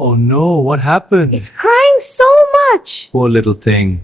Oh no, what happened? It's crying so much. Poor little thing.